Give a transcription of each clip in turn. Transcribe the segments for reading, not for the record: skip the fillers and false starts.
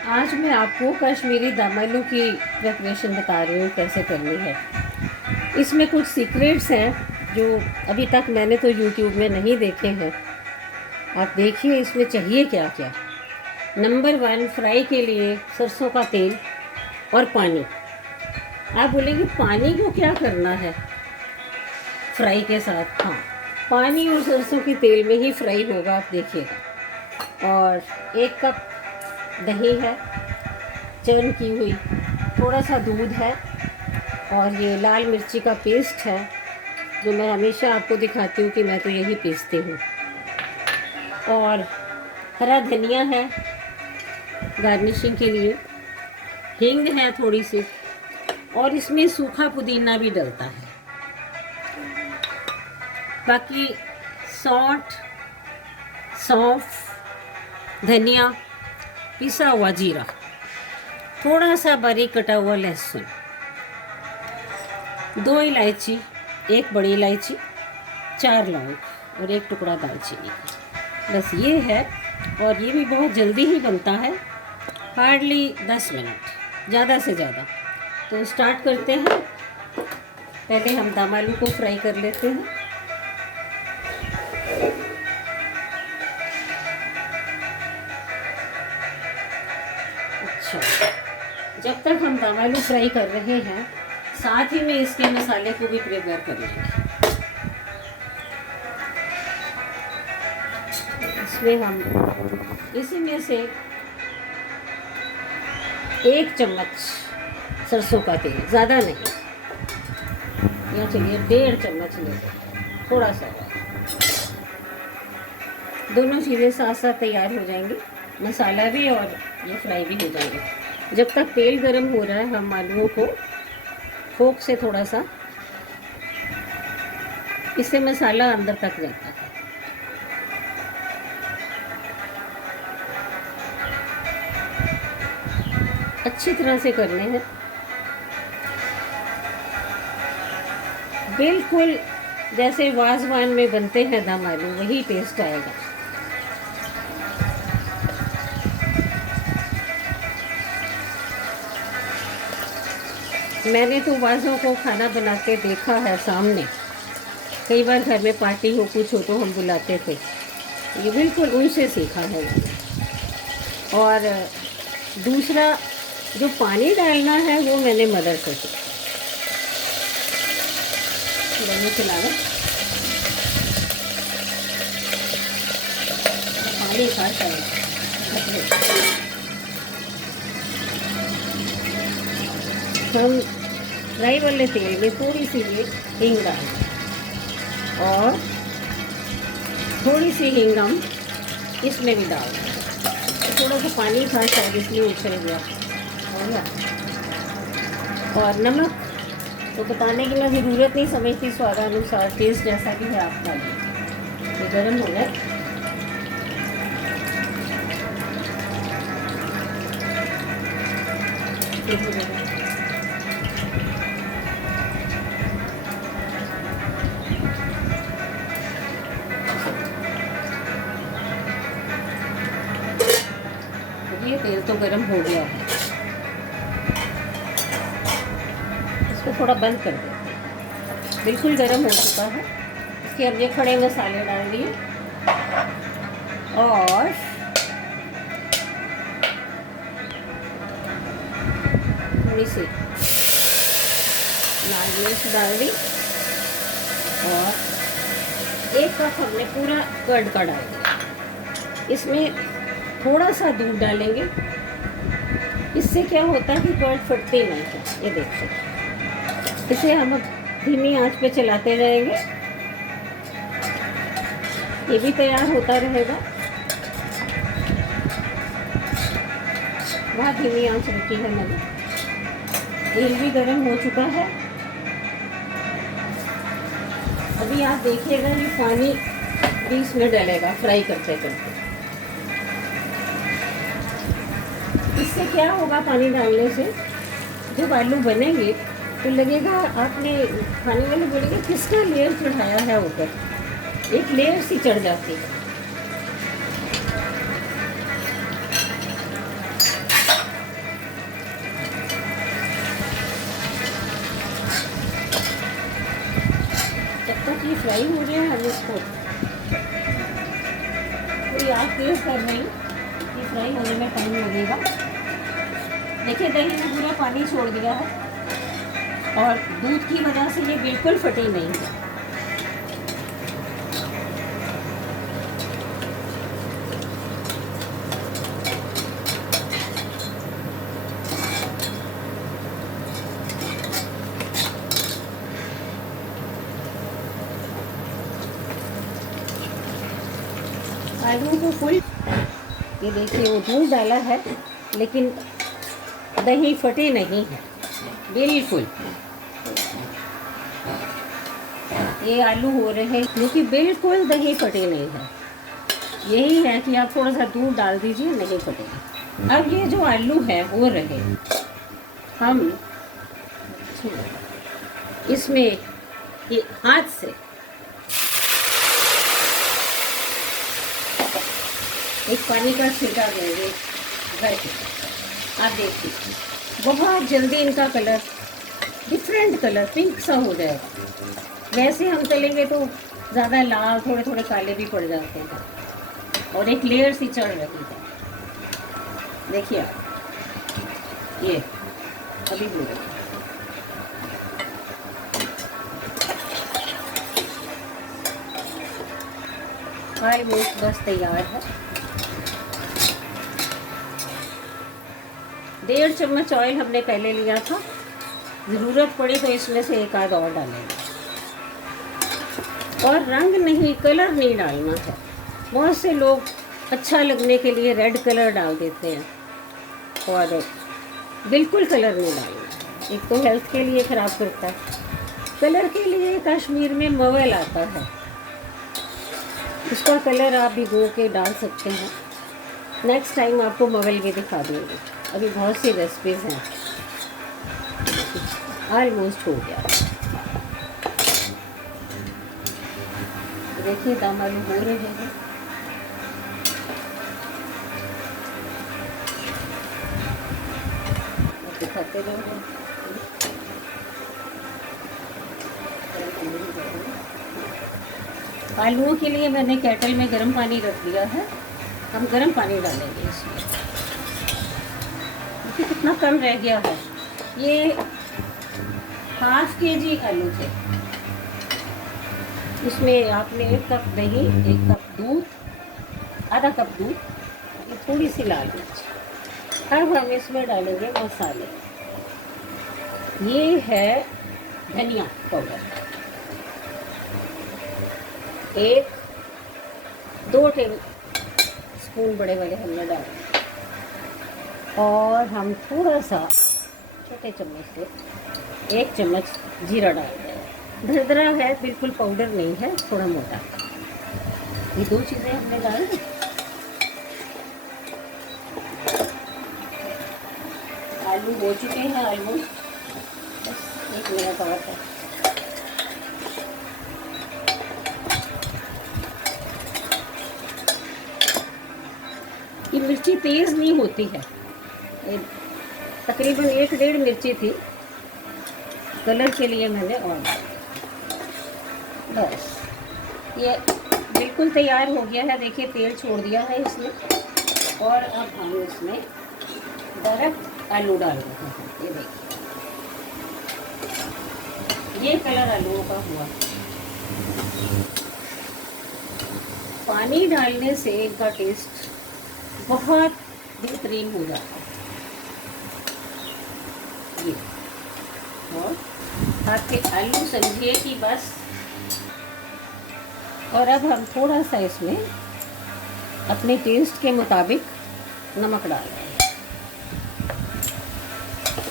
आज मैं आपको कश्मीरी दम आलू की प्रिपरेशन बता रही हूँ कैसे करनी है। इसमें कुछ सीक्रेट्स हैं जो अभी तक मैंने तो यूट्यूब में नहीं देखे हैं। आप देखिए इसमें चाहिए क्या क्या। नंबर 1, फ्राई के लिए सरसों का तेल और पानी। आप बोलेंगे पानी को क्या करना है फ्राई के साथ? हाँ, पानी और सरसों के तेल में ही फ्राई होगा, आप देखिएगा। और 1 कप दही है चर्न की हुई, थोड़ा सा दूध है और ये लाल मिर्ची का पेस्ट है जो मैं हमेशा आपको दिखाती हूँ कि मैं तो यही पीसती हूँ। और हरा धनिया है गार्निशिंग के लिए, हींग है थोड़ी सी, और इसमें सूखा पुदीना भी डलता है। बाकी सौंठ, सौंफ, धनिया, पिसा हुआ जीरा, थोड़ा सा बारीक कटा हुआ लहसुन, 2 इलायची, 1 बड़ी इलायची, 4 लौंग और 1 टुकड़ा दालचीनी। बस ये है, और ये भी बहुत जल्दी ही बनता है, हार्डली 10 मिनट ज़्यादा से ज़्यादा। तो स्टार्ट करते हैं। पहले हम दम आलू को फ्राई कर लेते हैं। अच्छा, जब तक हम दम आलू फ्राई कर रहे हैं, साथ ही में इसके मसाले को भी प्रिपेयर कर लेंगे। इसमें हम इसी में से 1 चम्मच सरसों का तेल, ज़्यादा नहीं, या चलिए 1.5 चम्मच लेते हैं, थोड़ा सा। दोनों चीज़ें साथ साथ तैयार हो जाएंगी, मसाला भी और ये फ्राई भी हो जाएंगे। जब तक तेल गर्म हो रहा है, हम आलूओं को फोक से थोड़ा सा, इससे मसाला अंदर तक जाता है। अच्छी तरह से करने हैं, बिल्कुल जैसे वाजवान में बनते हैं दम आलू, वही टेस्ट आएगा। मैंने तो बाज़ों को खाना बनाते देखा है सामने, कई बार घर में पार्टी हो, कुछ हो तो हम बुलाते थे। ये बिल्कुल उनसे सीखा है मैंने। और दूसरा जो पानी डालना है वो मैंने मदर से सीखा। चलाना पानी खाता है। हम फ्राई वाले तेल में थोड़ी सी ये हींग डालें, और थोड़ी सी हींग हम इसमें भी डाल दें। तो थोड़ा सा पानी था शायद इसलिए उछल गया। और नमक तो बताने की मैं ज़रूरत नहीं समझती, स्वादानुसार, टेस्ट जैसा भी है आप डालिए। ये गर्म हो गया। ये तेल तो गर्म हो गया है, इसको थोड़ा बंद कर देते हैं। बिल्कुल गर्म हो चुका है। इसके अब ये खड़े मसाले डाल दिए, और थोड़ी सी लाल मिर्च डाल दी, और 1 कप हमने पूरा कर्ड का डाल दिया। इसमें थोड़ा सा दूध डालेंगे, इससे क्या होता है कि कर्ड फटते नहीं है। ये देखिए, इसे हम धीमी आंच पे चलाते जाएंगे, ये भी तैयार होता रहेगा। बहुत धीमी आंच रखी है मैंने। तेल भी गर्म हो चुका है। अभी आप देखिएगा ये पानी भी इसमें डलेगा फ्राई करते करते। इससे क्या होगा, पानी डालने से जब आलू बनेंगे तो लगेगा, आपने खाने वाले बोलेंगे किसका लेयर चढ़ाया है ऊपर, एक लेयर सी चढ़ जाती है। फ्राई हो रहे हैं, हम इसको पूरी आग तेज़ कर रही हूँ कि फ्राई होने में टाइम लगेगा। देखिए दही ने पूरा पानी छोड़ दिया है और दूध की वजह से ये बिल्कुल फटी नहीं है। आलू को फुल, ये देखिए वो दूध डाला है लेकिन दही फटी नहीं है बिल्कुल। ये आलू हो रहे हैं क्योंकि बिल्कुल दही फटी नहीं है। यही है कि आप थोड़ा सा दूध डाल दीजिए, नहीं फटेगा। अब ये जो आलू है हो रहे, हम इसमें ये हाथ से एक पानी का छिड़का देंगे भर के। आप देखिए बहुत जल्दी इनका कलर डिफरेंट कलर पिंक सा हो जाएगा। वैसे हम तलेंगे तो ज़्यादा लाल थोड़े थोड़े काले भी पड़ जाते हैं और एक लेयर सी चढ़ रही है। देखिए आप ये अभी हो रहा है। ऑलमोस्ट बस तैयार है। 1.5 चम्मच ऑयल हमने पहले लिया था, ज़रूरत पड़ी तो इसमें से एक आध और डालेंगे। और रंग नहीं, कलर नहीं डालना है। बहुत से लोग अच्छा लगने के लिए रेड कलर डाल देते हैं और बिल्कुल कलर नहीं डालना। एक तो हेल्थ के लिए ख़राब करता है। कलर के लिए कश्मीर में मवल आता है, उसका कलर आप भिगो के डाल सकते हैं। नेक्स्ट टाइम आपको मवल भी दिखा दूँगी। अभी बहुत सी रेसिपीज़ हैं। ऑलमोस्ट हो गया। देखिए दम आलू हो रहे हैं। दिखाते रहो। आलूओं के लिए मैंने केटल में गर्म पानी रख दिया है। हम गर्म पानी डालेंगे इसमें। देखिए कितना कम रह गया है। ये ½ kg आलू थे। इसमें आपने 1 कप दही, 1 कप दूध, आधा कप दूध, ये थोड़ी सी लाल मिर्च। अब हम इसमें डालेंगे मसाले। ये है धनिया पाउडर, 2 टेबल स्पून बड़े वाले हमने डाले। और हम थोड़ा सा छोटे चम्मच से 1 चम्मच जीरा डाल दें। दरदरा है, बिल्कुल पाउडर नहीं है, थोड़ा मोटा। ये 2 चीज़ें हमने डाल दी। आलू हो चुके हैं ऑलमोस्ट, बस 1 मिनट और है। ये मिर्ची तेज़ नहीं होती है, तकरीबन 1-1.5 मिर्ची थी। कलर के लिए मैंने और बस ये बिल्कुल तैयार हो गया है। देखिए तेल छोड़ दिया है इसने। और अब हम इसमें डायरेक्ट आलू डाल देते हैं। ये देखिए ये कलर आलूओं का हुआ। पानी डालने से इनका टेस्ट बहुत बेहतरीन हो जाता है। ये और आपके आलू समझिए कि बस। और अब हम थोड़ा सा इसमें अपने टेस्ट के मुताबिक नमक डाल देंगे।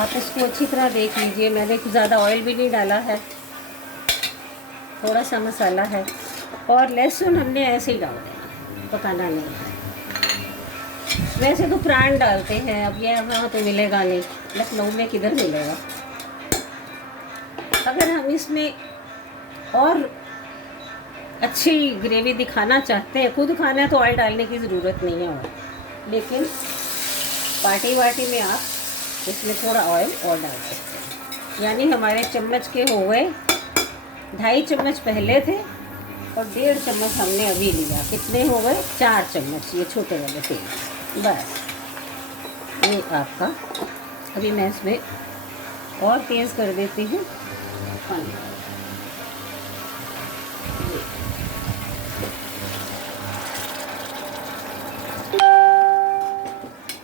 आप इसको अच्छी तरह देख लीजिए। मैंने कुछ ज़्यादा ऑयल भी नहीं डाला है, थोड़ा सा मसाला है। और लहसुन हमने ऐसे ही डाल देना, पकाना नहीं है। वैसे तो प्राण डालते हैं, अब ये वहाँ तो मिलेगा नहीं, लखनऊ में किधर मिलेगा। अगर हम इसमें और अच्छी ग्रेवी दिखाना चाहते हैं, खुद खाना है तो ऑयल डालने की ज़रूरत नहीं है। और लेकिन पार्टी वार्टी में आप इसमें थोड़ा ऑयल और डाल सकते हैं। यानी हमारे चम्मच के हो गए 2.5 चम्मच पहले थे और 1.5 चम्मच हमने अभी लिया। कितने हो गए? 4 चम्मच ये छोटे वाले तेल। बस ये आपका। अभी मैं इसमें और तेज़ कर देती हूँ पानी।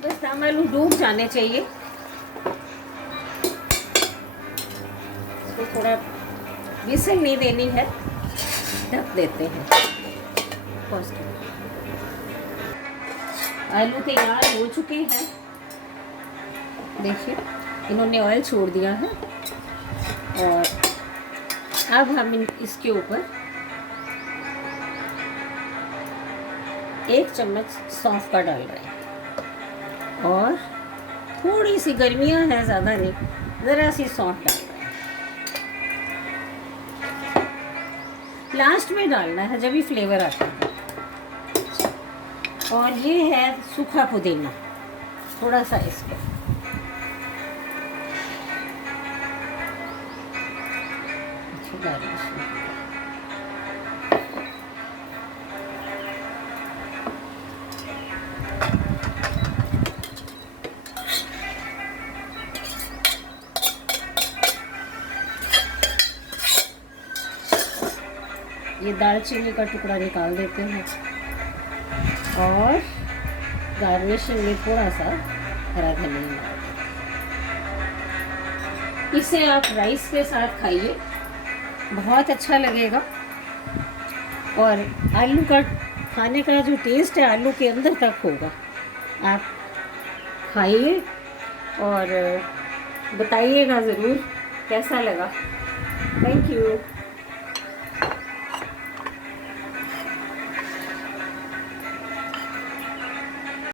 बस दम आलू डूब जाने चाहिए। इसको थोड़ा विसल नहीं देनी है, ढक देते हैं। आलू तैयार हो चुके हैं। देखिए इन्होंने ऑयल छोड़ दिया है। और अब हम इसके ऊपर 1 चम्मच सौंफ का डाल रहे हैं। और थोड़ी सी, गर्मियाँ हैं ज़्यादा नहीं, ज़रा सी सौंफ डाल रहे हैं। लास्ट में डालना है जब भी फ्लेवर आता है। और ये है सूखा पुदीना, थोड़ा सा इसको। ये दालचीनी का टुकड़ा निकाल देते हैं। और गार्निशिंग में थोड़ा सा हरा धनिया। इसे आप राइस के साथ खाइए, बहुत अच्छा लगेगा। और आलू का खाने का जो टेस्ट है आलू के अंदर तक होगा। आप खाइए और बताइएगा ज़रूर कैसा लगा। Thank you.